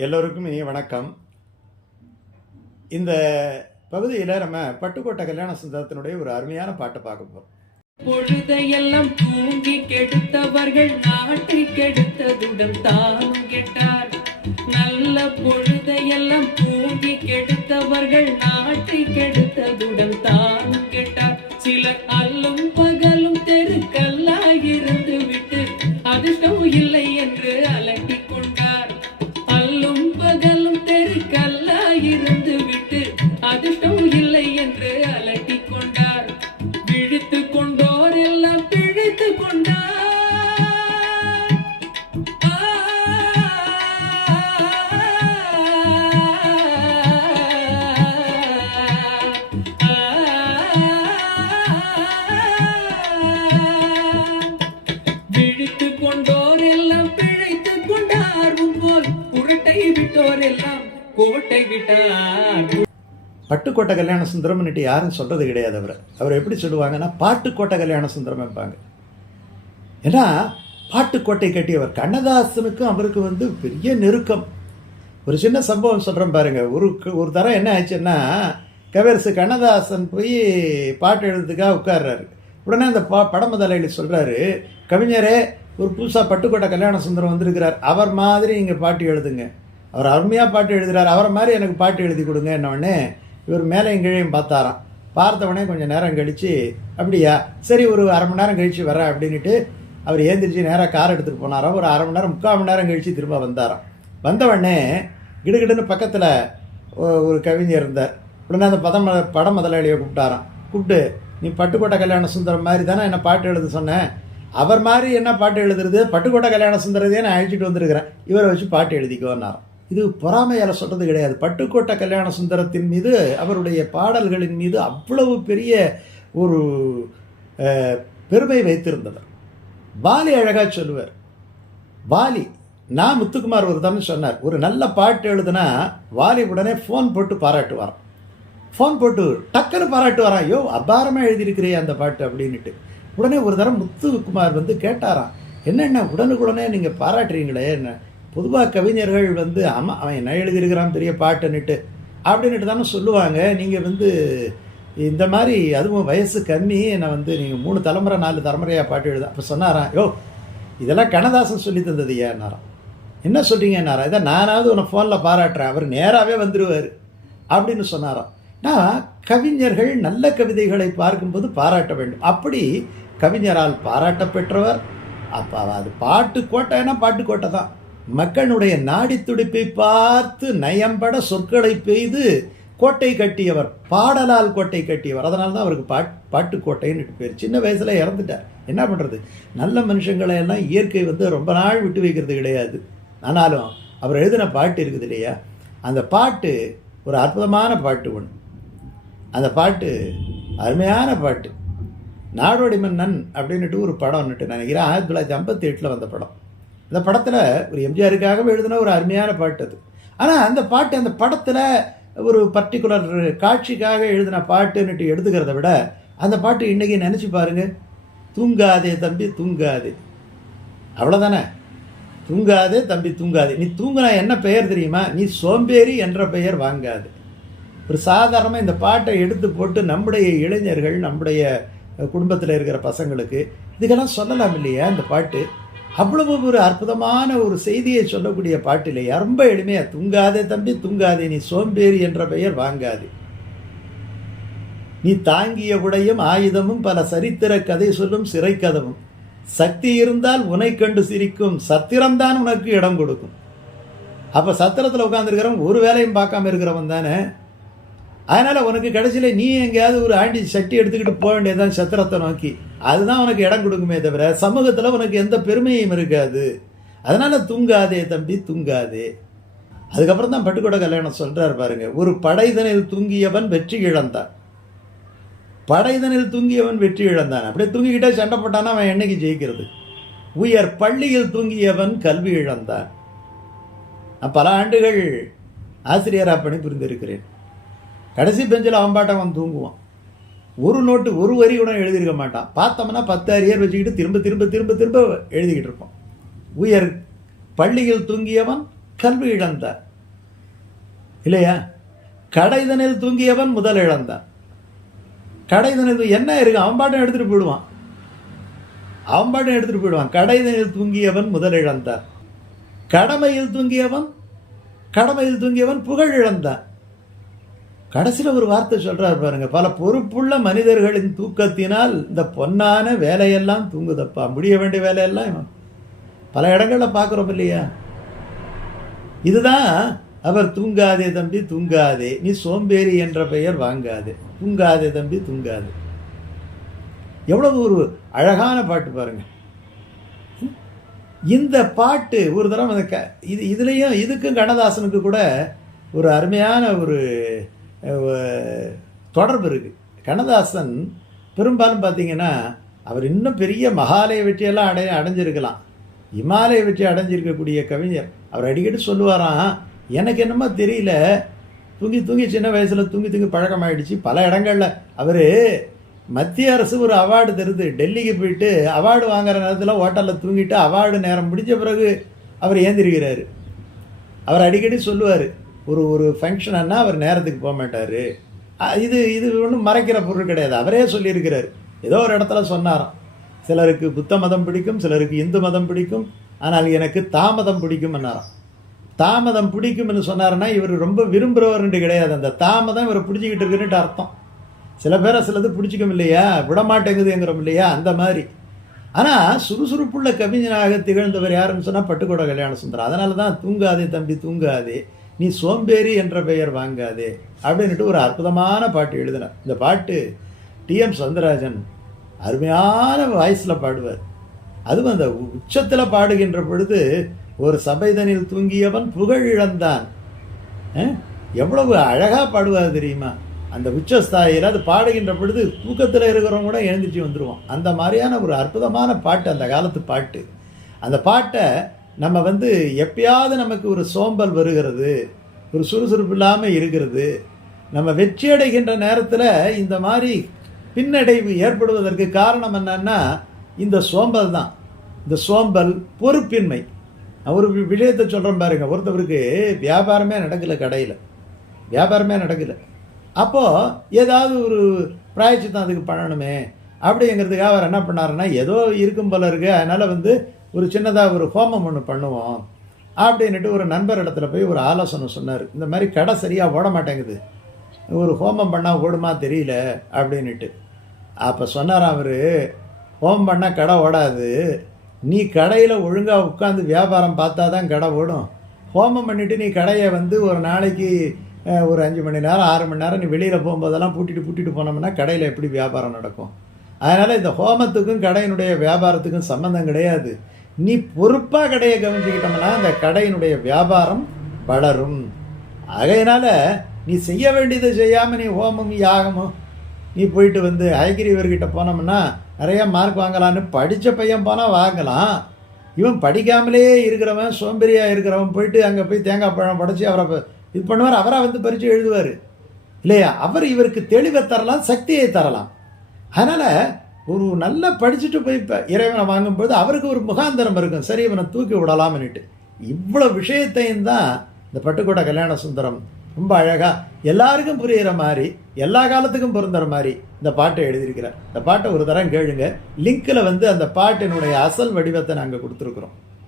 எல்லோருக்கும் இனி வணக்கம். இந்த பகுதியில் நம்ம பட்டுக்கோட்டை கல்யாண சுந்தரத்தினுடைய ஒரு அருமையான பாட்டை பார்க்க போகிறோம். பொழுதையெல்லாம் தூங்கி கெடுத்தவர்கள் நாட்டை கெடுத்ததுடன் தானும் கெட்டார். நல்ல பொழுதையெல்லாம் தூங்கி கெடுத்தவர்கள் நாட்டை கெடுத்ததுடன் தானும் கெட்டார். சிலர் அல்லும் பகலும் தெருக்கல்லாயிருந்து விட்டு அதிர்ஷ்டம் இல்லை என்று அலட்டிக் கொண்டார். அல்லும் பகலும் தெருக்கல்லாயிருந்து விட்டு அதிர்ஷ்டம் இல்லை என்று அலட்டிக் கொண்டார். விழித்து கொண்டோர் எல்லாம் பிழைத்து கொண்டார். விழித்து கொண்டோர் எல்லாம் பிழைத்து கொண்டார். போல் உருட்டை விட்டோர் எல்லாம் கோட்டை விட்டார். பட்டுக்கோட்டை கல்யாண சுந்தரம்னுட்டு யாரும் சொல்கிறது கிடையாது. அவர் எப்படி சொல்லுவாங்கன்னா பாட்டுக்கோட்டை கல்யாண சுந்தரம் வைப்பாங்க. ஏன்னா பாட்டுக்கோட்டை கட்டியவர் கண்ணதாசனுக்கும் அவருக்கு பெரிய நெருக்கம். ஒரு சின்ன சம்பவம் சொல்கிறேன் பாருங்க. ஒரு தரம் என்ன ஆச்சுன்னா, கவியரசு கண்ணதாசன் போய் பாட்டு எழுதுறதுக்காக உட்கார்றாரு. உடனே அந்த படமுதலாளி சொல்கிறாரு, கவிஞரே ஒரு புதுசாக பட்டுக்கோட்டை கல்யாண சுந்தரம் வந்திருக்கிறார், அவர் மாதிரி இங்கே பாட்டு எழுதுங்க, அவர் அருமையாக பாட்டு எழுதுகிறார், அவரை மாதிரி எனக்கு பாட்டு எழுதி கொடுங்க. என்னவொடனே இவர் மேலே எங்கேயும் பார்த்தாராம். பார்த்தவொடனே கொஞ்சம் நேரம் கழித்து, அப்படியா சரி ஒரு அரை மணி நேரம் கழித்து வரேன் அப்படின்ட்டு அவர் ஏந்திரிச்சு நேராக கார் எடுத்துகிட்டு போனாராம். ஒரு அரை மணி நேரம் 3/4 மணி நேரம் கழித்து திரும்ப வந்தாராம். வந்தவொடனே கிடுகிடுன்னு பக்கத்தில் ஒரு கவிஞர் இருந்தார். உடனே அந்த பட முதலாளியை கூப்பிட்டாராம். கூப்பிட்டு, நீ பட்டுக்கோட்டை கல்யாண சுந்தரம் மாதிரி தானே என்ன பாட்டு எழுத சொன்னேன், அவர் மாதிரி என்ன பாட்டு எழுதுறது, பட்டுக்கோட்டை கல்யாண சுந்தரத்தையே நான் அழைச்சிட்டு வந்துருக்கிறேன், இவரை வச்சு பாட்டு எழுதிக்கோன்னாராம். இது பொறாமையால் சொல்கிறது கிடையாது. பட்டுக்கோட்டை கல்யாண சுந்தரத்தின் மீது, அவருடைய பாடல்களின் மீது அவ்வளவு பெரிய ஒரு பெருமை வைத்திருந்தவர். வாலி அழகாக சொல்லுவார். வாலி நான் முத்துக்குமார் ஒரு தமிழ் சொன்னார், ஒரு நல்ல பாட்டு எழுதுனா வாலி உடனே ஃபோன் போட்டு பாராட்டுவாராம். ஃபோன் போட்டு டக்குன்னு பாராட்டுவாராம், ஐயோ அபாரமாக எழுதியிருக்கிறே அந்த பாட்டு அப்படின்ட்டு. உடனே ஒரு தரம் முத்துக்குமார் கேட்டாராம், என்னென்ன உடனுக்குடனே நீங்கள் பாராட்டுறீங்களே, என்ன பொதுவாக கவிஞர்கள் ஆமாம் அவன் என்ன எழுதியிருக்கிறான் பெரிய பாட்டுன்னுட்டு அப்படின்ட்டு தானே சொல்லுவாங்க, நீங்கள் இந்த மாதிரி அதுவும் வயசு கம்மி, நான் நீங்கள் 3 தலைமுறை 4 தலைமுறையாக பாட்டு எழுத. அப்போ சொன்னாராம், யோ இதெல்லாம் கண்ணதாசன் சொல்லி தந்தது ஏன்னாராம். என்ன சொல்கிறீங்கன்னாரா, இதை நானாவது உன்னை ஃபோனில் பாராட்டுறேன், அவர் நேராகவே வந்துடுவார் அப்படின்னு சொன்னாராம். நான் கவிஞர்கள் நல்ல கவிதைகளை பார்க்கும்போது பாராட்ட வேண்டும். அப்படி கவிஞரால் பாராட்ட பெற்றவர். அப்போ அது பாட்டுக்கோட்டைன்னா பாட்டுக்கோட்டை தான். மக்களுடைய நாடி துடிப்பை பார்த்து நயம்பட சொற்களை பெய்து கோட்டை கட்டியவர், பாடலால் கோட்டை கட்டியவர். அதனால தான் அவருக்கு பாட்டுக்கோட்டைன்னு பேர். சின்ன வயசில் இறந்துட்டார், என்ன பண்ணுறது. நல்ல மனுஷங்களை எல்லாம் இயற்கை ரொம்ப நாள் விட்டு வைக்கிறது கிடையாது. ஆனாலும் அவர் எழுதின பாட்டு இருக்குது இல்லையா, அந்த பாட்டு ஒரு அற்புதமான பாட்டு ஒன்று. அந்த பாட்டு அருமையான பாட்டு. நாடோடி மன்னன் அப்படின்ட்டு ஒரு படம் நினைக்கிறேன் 1958 வந்த படம். அந்த படத்தில் ஒரு எம்ஜிஆருக்காகவே எழுதின ஒரு அருமையான பாட்டு அது. ஆனால் அந்த பாட்டு அந்த படத்தில் ஒரு பர்டிகுலர் காட்சிக்காக எழுதின பாட்டுன்னுட்டு எடுத்துக்கிறத விட அந்த பாட்டு இன்றைக்கி நினச்சி பாருங்கள், தூங்காதே தம்பி தூங்காதே, அவ்வளோதானே. தூங்காதே தம்பி தூங்காதே, நீ தூங்கினா என்ன பெயர் தெரியுமா, நீ சோம்பேறி என்ற பெயர் வாங்காது. ஒரு சாதாரணமாக இந்த பாட்டை எடுத்து போட்டு நம்முடைய இளைஞர்கள், நம்முடைய குடும்பத்தில் இருக்கிற பசங்களுக்கு இதுக்கெல்லாம் சொல்லலாம் இல்லையா. இந்த பாட்டு அவ்வளவு ஒரு அற்புதமான ஒரு செய்தியை சொல்லக்கூடிய பாட்டு இல்லையா. ரொம்ப எளிமையாக, தூங்காதே தம்பி தூங்காதே, நீ சோம்பேறி என்ற பெயர் வாங்காது, நீ தாங்கிய உடையும் ஆயுதமும் பல சரித்திர கதை சொல்லும் சிறை கதவும், சக்தி இருந்தால் உன்னை கண்டு சிரிக்கும் சத்திரம்தான் உனக்கு இடம் கொடுக்கும். அப்போ சத்திரத்தில் உட்காந்துருக்கிறவன் ஒரு வேலையும் பார்க்காம இருக்கிறவன் தானே. அதனால் உனக்கு கடைசியில் நீ எங்கேயாவது ஒரு ஆண்டி சட்டி எடுத்துக்கிட்டு போக வேண்டியதான் சத்திரத்தை நோக்கி, அதுதான் உனக்கு இடம் கொடுக்குமே தவிர சமூகத்தில் உனக்கு எந்த பெருமையும் இருக்காது. அதனால் தூங்காதே தம்பி தூங்காதே. அதுக்கப்புறம் தான் பட்டுக்கோட்டை கல்யாணம் சொல்கிறார் பாருங்க, ஒரு படைதனில் தூங்கியவன் வெற்றி இழந்தான், படைதனில் தூங்கியவன் வெற்றி இழந்தான். அப்படியே தூங்கிக்கிட்டே சண்டை போட்டானா அவன் என்னைக்கு ஜெயிக்கிறது. உயர் பள்ளியில் தூங்கியவன் கல்வி இழந்தான். நான் பல ஆண்டுகள் ஆசிரியராக பணிபுரிந்திருக்கிறேன். கடைசி பெஞ்சில் அவன்பாட்டம் தூங்குவான். ஒரு நோட்டு ஒரு வரி கூட எழுதியிருக்க மாட்டான். பார்த்தோம்னா 10 அரியர் வச்சுக்கிட்டு திரும்ப திரும்ப திரும்ப திரும்ப எழுதிக்கிட்டு இருப்பான். உயர் பள்ளியில் தூங்கியவன் கல்வி இழந்தார் இல்லையா? கடைதனில் தூங்கியவன் முதல் இழந்தான். கடைதனில் என்ன இருக்கு, அவன் பாட்டும் எடுத்துகிட்டு போயிடுவான். கடைதனில் தூங்கியவன் முதல் இழந்தான். கடமையில் தூங்கியவன் புகழ் இழந்தான். கடைசியில் ஒரு வார்த்தை சொல்றாரு பாருங்க, பல பொறுப்புள்ள மனிதர்களின் தூக்கத்தினால் இந்த பொன்னான வேலையெல்லாம் தூங்குதப்பா. முடிய வேண்டிய வேலையெல்லாம் பல இடங்களில் பார்க்குறோம் இல்லையா? இதுதான் அவர் தூங்காதே தம்பி தூங்காதே, நீ சோம்பேறி என்ற பெயர் வாங்காதே, தூங்காதே தம்பி தூங்காதே. எவ்வளவு ஒரு அழகான பாட்டு பாருங்க. இந்த பாட்டு ஒரு தடவை இதுலேயும் இதுக்கும் கண்ணதாசனுக்கு கூட ஒரு அருமையான ஒரு தொடர்பு இருக்குது. கண்ணதாசன் பெரும்பாலும் பார்த்தீங்கன்னா அவர் இன்னும் பெரிய மகாலய வெற்றியெல்லாம் அடைஞ்சிருக்கலாம். இமாலய வெற்றி அடைஞ்சிருக்கக்கூடிய கவிஞர். அவர் அடிக்கடி சொல்லுவாராம், எனக்கு என்னமோ தெரியல, தூங்கி சின்ன வயசில் தூங்கி பழக்கமாயிடுச்சு. பல இடங்களில் அவர் மத்திய அரசு ஒரு அவார்டு தருது, டெல்லிக்கு போயிட்டு அவார்டு வாங்குற நேரத்தில் ஹோட்டலில் தூங்கிட்டு அவார்டு நேரம் முடிஞ்ச பிறகு அவர் ஏந்திருக்கிறார். அவர் அடிக்கடி சொல்லுவார், ஒரு ஃபங்க்ஷன்னா அவர் நேரத்துக்கு போக மாட்டார். இது ஒன்றும் மறைக்கிற பொருள் கிடையாது, அவரே சொல்லியிருக்கிறார். ஏதோ ஒரு இடத்துல சொன்னாராம், சிலருக்கு புத்த மதம் பிடிக்கும், சிலருக்கு இந்து மதம் பிடிக்கும், ஆனால் எனக்கு தாமதம் பிடிக்கும் என்னாராம். தாமதம் பிடிக்கும்னு சொன்னாருன்னா இவர் ரொம்ப விரும்புகிறவர்ன்ட்டு கிடையாது, அந்த தாமதம் இவரை பிடிச்சிக்கிட்டு இருக்குன்னுட்டு அர்த்தம். சில பேரை சிலது பிடிச்சிக்கும் இல்லையா, விடமாட்டேங்குதுங்கிறோம் இல்லையா, அந்த மாதிரி. ஆனால் சுறுசுறுப்புள்ள கவிஞனாக திகழ்ந்தவர் யாருன்னு சொன்னால் பட்டுக்கோட்டை கல்யாண சுந்தரம். அதனால தான் தூங்காதே தம்பி தூங்காதே, நீ சோம்பேறி என்ற பெயர் வாங்காதே அப்படின்ட்டு ஒரு அற்புதமான பாட்டு எழுதினார். இந்த பாட்டு டி.எம். சௌந்தரராஜன் அருமையான வாய்ஸில் பாடுவார். அதுவும் அந்த உச்சத்தில் பாடுகின்ற பொழுது, ஒரு சபைதனில் தூங்கியவன் புகழ் இழந்தான், எவ்வளவு அழகாக பாடுவார் தெரியுமா? அந்த உச்சஸ்தாயில் அது பாடுகின்ற பொழுது தூக்கத்தில் இருக்கிறவங்க கூட எழுந்திரிச்சு வந்துடுவான். அந்த மாதிரியான ஒரு அற்புதமான பாட்டு அந்த காலத்து பாட்டு. அந்த பாட்டை நம்ம எப்பயாவது நமக்கு ஒரு சோம்பல் வருகிறது, ஒரு சுறுசுறுப்பு இல்லாமல் இருக்கிறது, நம்ம வெற்றி அடைகின்ற நேரத்தில் இந்த மாதிரி பின்னடைவு ஏற்படுவதற்கு காரணம் என்னன்னா இந்த சோம்பல் தான். இந்த சோம்பல், பொறுப்பின்மை. ஒரு விஷயத்தை சொல்கிறேன் பாருங்க, ஒருத்தவருக்கு வியாபாரமே நடக்கலை, கடையில் வியாபாரமே நடக்கலை. அப்போது ஏதாவது ஒரு பிராயச்சித்தம் அதுக்கு பண்ணணுமே அப்படிங்கிறதுக்காக அவர் என்ன பண்ணாருன்னா, ஏதோ இருக்கும் போல இருக்கு, அதனால் ஒரு சின்னதாக ஒரு ஹோமம் ஒன்று பண்ணுவோம் அப்படின்ட்டு ஒரு நண்பர் இடத்துல போய் ஒரு ஆலோசனை சொன்னார். இந்த மாதிரி கடை சரியாக ஓட மாட்டேங்குது, ஒரு ஹோமம் பண்ணால் ஓடுமா தெரியல அப்படின்ட்டு. அப்போ சொன்னார் அவர், ஹோமம் பண்ணால் கடை ஓடாது, நீ கடையில் ஒழுங்காக உட்காந்து வியாபாரம் பார்த்தா தான் கடை ஓடும். ஹோமம் பண்ணிவிட்டு நீ கடையை ஒரு நாளைக்கு ஒரு 5 மணி நேரம் 6 மணி நேரம் நீ வெளியில் போகும்போதெல்லாம் பூட்டிட்டு போனோம்னா கடையில் எப்படி வியாபாரம் நடக்கும்? அதனால் இந்த ஹோமத்துக்கும் கடையினுடைய வியாபாரத்துக்கும் சம்மந்தம் கிடையாது. நீ பொறுப்பாக கடையை கவனிச்சுக்கிட்டோம்னா அந்த கடையினுடைய வியாபாரம் வளரும். ஆகையினால நீ செய்ய வேண்டியதை செய்யாமல் நீ ஹோமம் யாகமும் நீ போயிட்டு ஹயகிரிவர்கிட்ட போனோம்னா நிறையா மார்க் வாங்கலான்னு படித்த பையன் போனால் வாங்கலாம். இவன் படிக்காமலே இருக்கிறவன், சோம்பேறியாக இருக்கிறவன் போயிட்டு அங்கே போய் தேங்காய் பழம் படைச்சி அவரை இது பண்ணுவார். அவராக பரீட்சை எழுதுவார் இல்லையா? அவர் இவருக்கு தெளிவை தரலாம், சக்தியை தரலாம். அதனால் ஒரு நல்லா படிச்சுட்டு போய் இப்போ இறைவனை வாங்கும்போது அவருக்கு ஒரு முகாந்தரம் இருக்கும், சரி இவனை தூக்கி விடலாம்னுட்டு. இவ்வளோ விஷயத்தையும் தான் இந்த பட்டுக்கோட்டை கல்யாண சுந்தரம் ரொம்ப அழகாக எல்லாருக்கும் புரிகிற மாதிரி, எல்லா காலத்துக்கும் பொருந்துற மாதிரி இந்த பாட்டை எழுதியிருக்கிறார். இந்த பாட்டை ஒரு தரம் கேளுங்க. லிங்கில் அந்த பாட்டினுடைய அசல் வடிவத்தை நாங்கள் கொடுத்துருக்குறோம்.